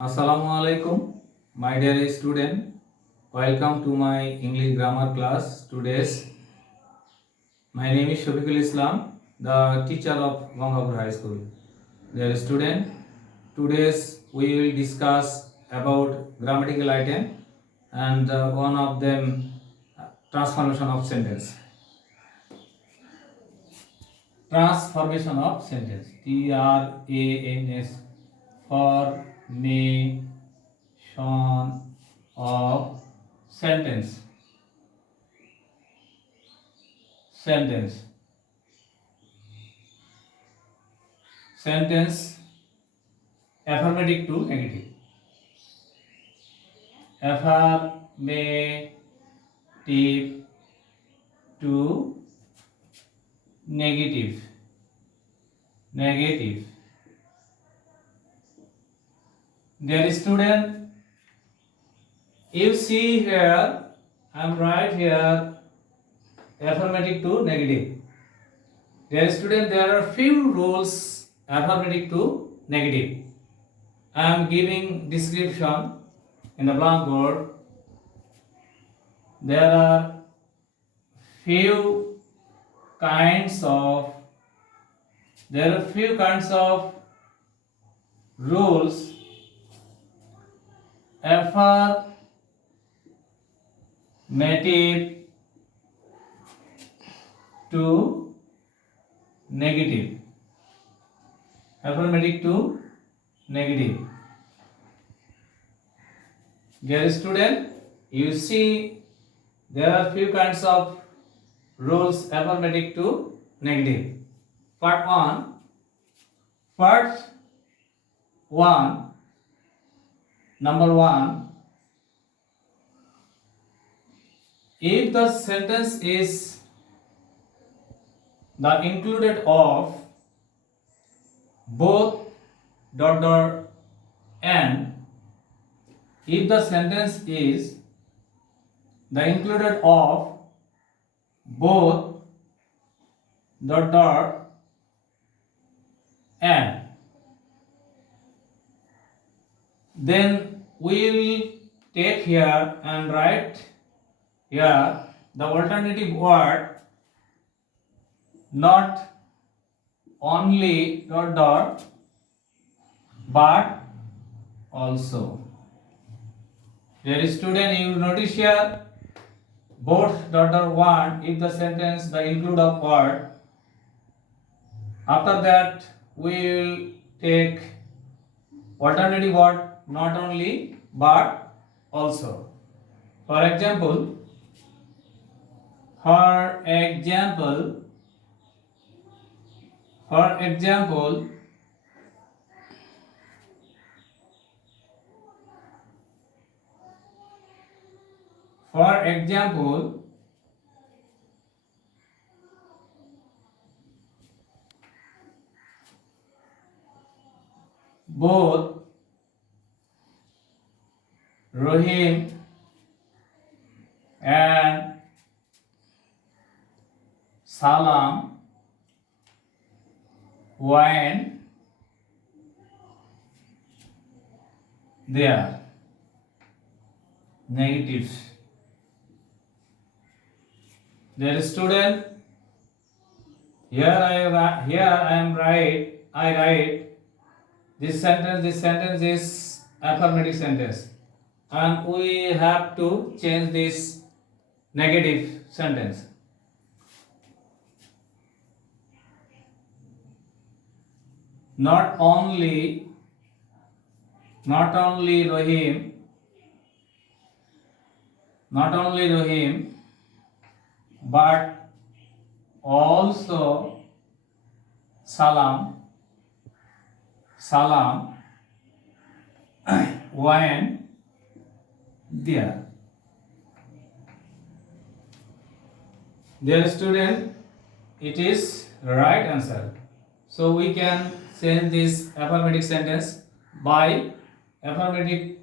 Assalamu alaikum, my dear student. Welcome to my English grammar class. My name is Shafiqul Islam, the teacher of Gangapur High School. Dear student, today's we will discuss about grammatical item and one of them transformation of sentence. Transformation of sentence. TRANS formation of sentence. Sentence affirmative to negative. Affirmative to negative. Dear student, you see here, I am right here, affirmative to negative. Dear student, there are few rules affirmative to negative. I am giving description in the blackboard. There are few kinds of rules affirmative to negative. Dear student, you see there are few kinds of rules affirmative to negative. First one, number one, if the sentence is the included of both ... and, if the sentence is the included of both ... and, then we will take here and write here the alternative word not only ... but also. Dear student, you notice here both ... one if the sentence the include of word. After that we will take alternative word not only but also. For example, for example, both Rahim and Salam when they are negatives. Dear student, I write this sentence is affirmative sentence, and we have to change this negative sentence. Not only Rahim, but also Salam when there. Dear student, it is right answer. So we can change this affirmative sentence by affirmative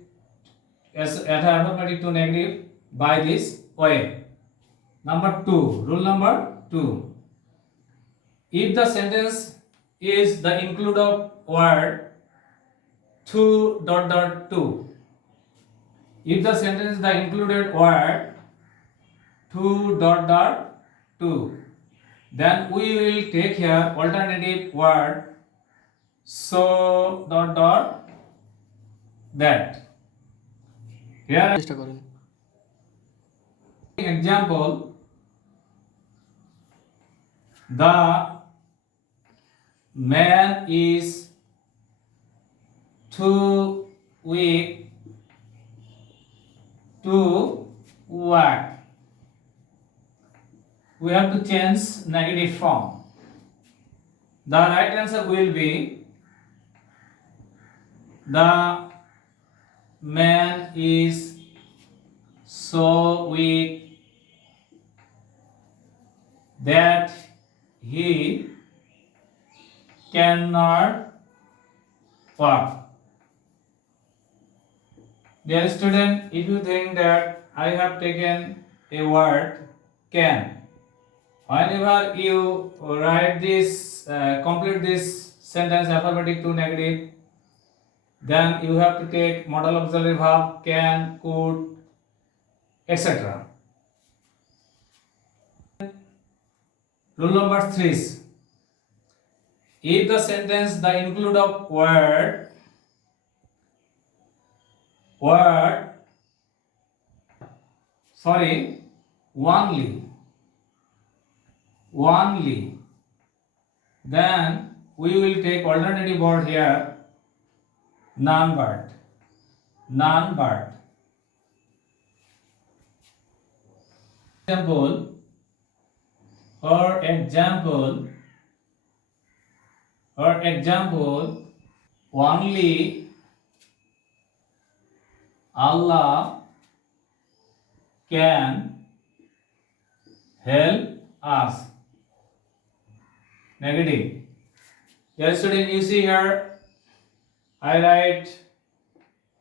to negative by this way. Rule number 2. If the sentence is the include of word 2 dot dot 2. If the sentence the included word 2 dot dot 2, then we will take here alternative word so dot dot that. Here example, the man is too weak to work. We have to change negative form. The right answer will be the man is so weak that he cannot walk. Dear student, if you think that I have taken a word can, whenever you write this, complete this sentence affirmative to negative, then you have to take modal auxiliary verb can, could, etc. Rule number 3 is, if the sentence the include of word only, then we will take alternative word here non-word. For example, only Allah can help us. Negative. Yes, student, you see here, I write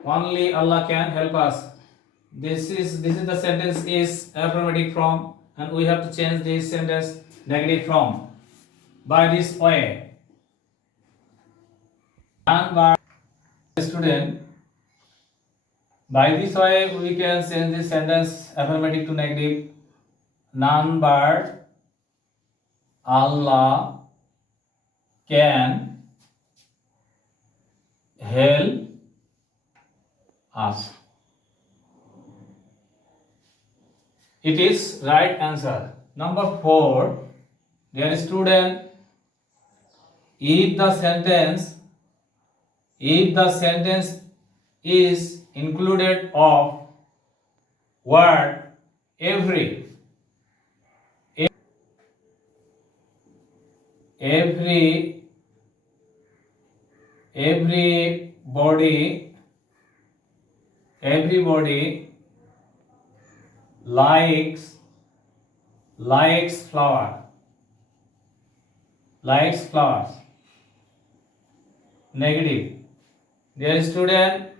only Allah can help us. This is the sentence is affirmative form, and we have to change this sentence negative form by this way. And by student, by this way we can change this sentence affirmative to negative. None but Allah can help us. It is right answer. Number 4, dear student, if the sentence is included of word every everybody likes flowers. Negative. Dear student,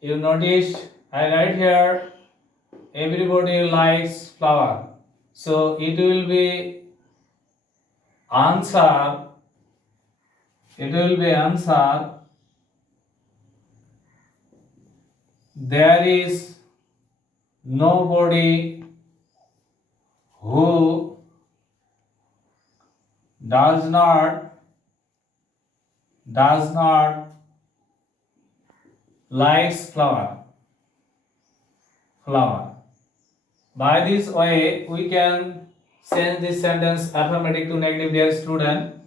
you notice I write here everybody likes flower. So it will be answer. There is nobody who does not likes flower. By this way we can change this sentence affirmative to negative, dear student.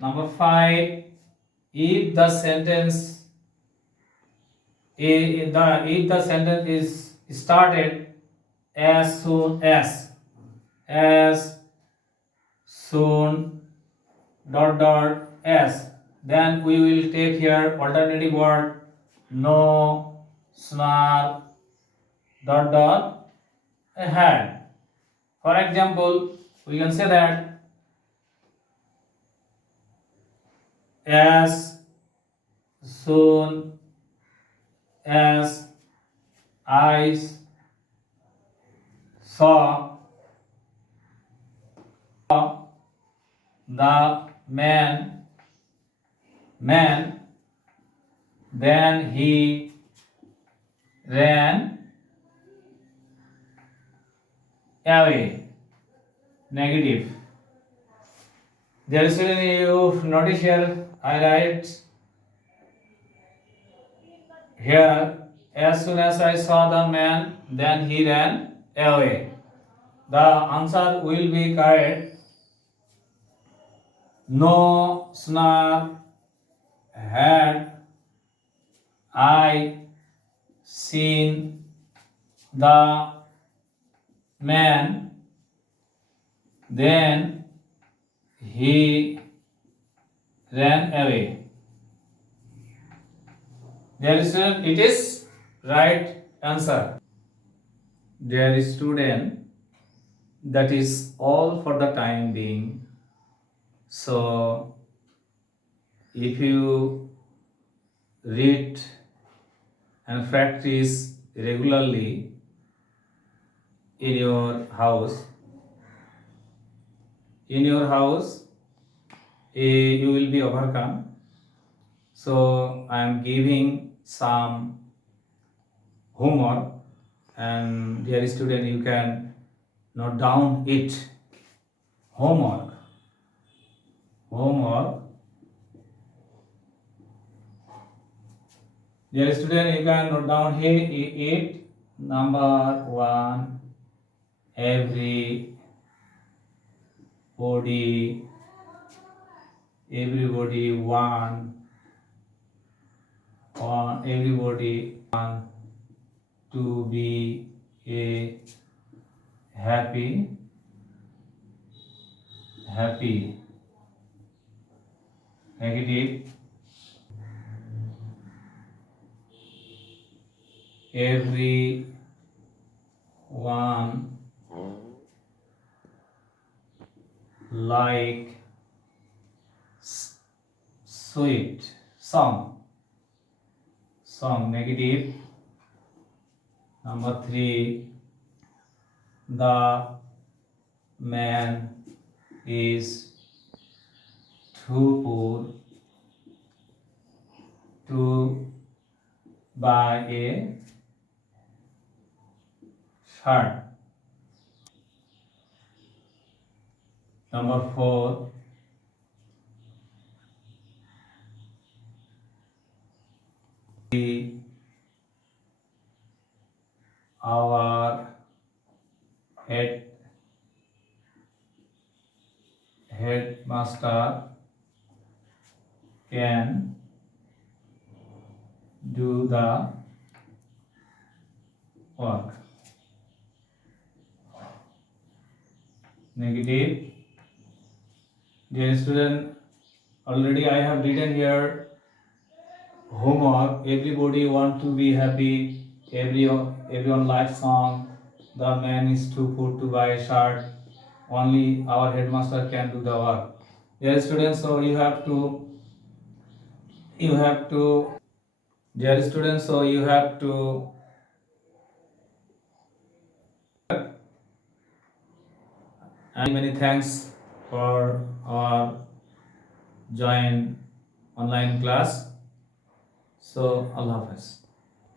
Number 5, if the sentence is started as soon dot dot as, then we will take here alternative word no small dot dot ahead. For example, we can say that as soon as I saw the man man, then he ran away. Negative. There is you notice here, I write here, as soon as I saw the man, then he ran away. The answer will be correct. No sooner had I seen the man, then he ran away. There is it is right answer. Dear student, that is all for the time being. So if you read and practice regularly in your house, you will be overcome. So I am giving some homework, and dear student, you can note down it. Homework. Dear student, you can note down here it. Number one, everybody everybody want to be a happy negative, everyone like sweet song negative. Number three, the man is too poor to buy a shirt. Number four, our headmaster can do the work. Negative. Dear student, already I have written here homework. Everybody want to be happy. Everyone likes song. The man is too poor to buy a shirt. Only our headmaster can do the work. Dear students, so you have to dear students, so you have to and many thanks for our join online class. So Allah Hafiz.